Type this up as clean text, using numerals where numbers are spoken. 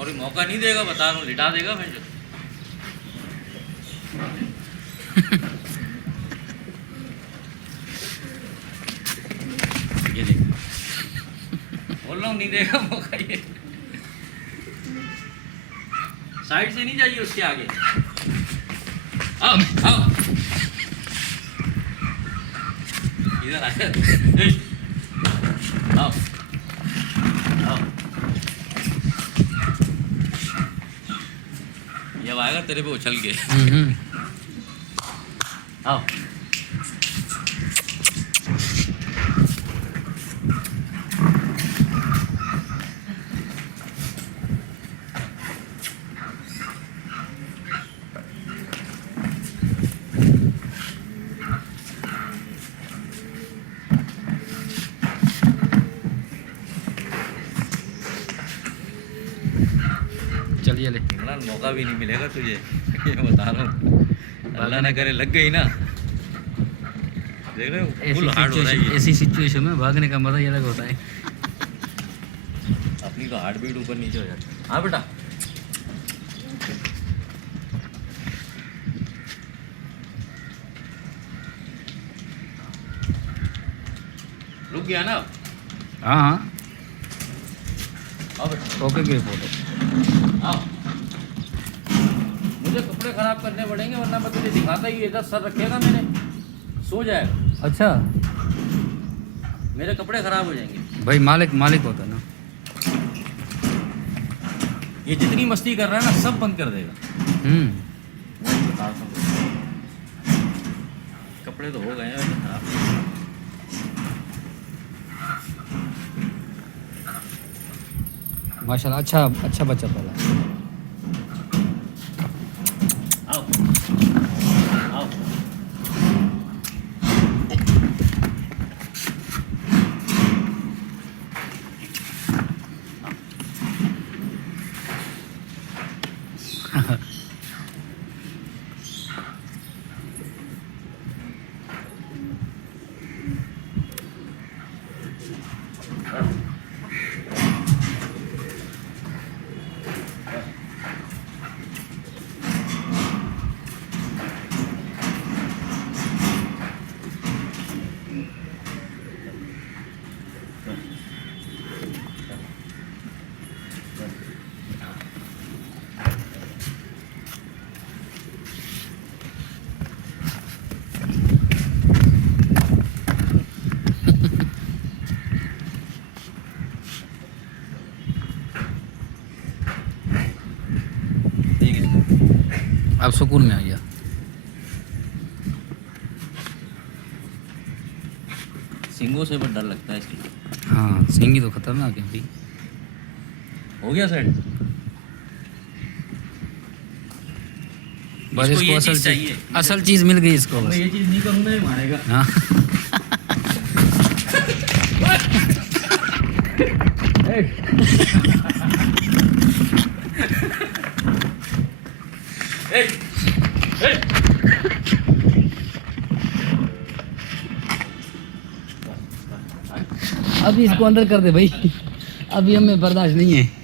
और ये मौका नहीं देगा, बता रहा हूँ, लिटा देगा फिर जो। ये देख, बोल रहा हूँ नहीं देगा मौका ये। साइड से नहीं जाइए, उसके आगे आओ आओ, इधर आए, आओ आओ, ये आएगा तेरे पे उछल के। आओ चलिए ले, इमरान, मौका भी नहीं मिलेगा तुझे, ये बता रहा हूँ। अल्लाह ना करे लग गई ना, देख रहे हो फुल हार्ड हो रहा है ये। ऐसी सिचुएशन में भागने का मजा ही अलग होता है। अपनी तो हार्ट बीट ऊपर नीचे हो जाती है। हाँ बेटा, रुक गया ना? हाँ हाँ, आओ बेटा, ओके की फोटो। आओ, मुझे कपड़े खराब करने पड़ेंगे वरना मैं तुझे दिखाता ही, इधर सर रखेगा मैंने, सो जाएगा। अच्छा मेरे कपड़े खराब हो जाएंगे। भाई, मालिक मालिक होता ना। ये जितनी मस्ती कर रहा है ना, सब बंद कर देगा। बताता हूँ, कपड़े तो हो गए हैं वैसे खराब। माशाल्लाह, अच्छा अच्छा बच्चा पाला। आओ आओ, अब सुकून में आ गया। सिंगों से बहुत डर लगता है इसलिए। हाँ, सिंगी तो खतरनाक है भाई। हो गया सेट? बस इसको इसको ये असल चीज़ चाहिए। असल चीज मिल गई इसको मैं बस। ये चीज़ नहीं करूँगा, ये मारेगा। हाँ ए, ए, अभी इसको अंदर कर दे भाई, अभी हमें बर्दाश्त नहीं है।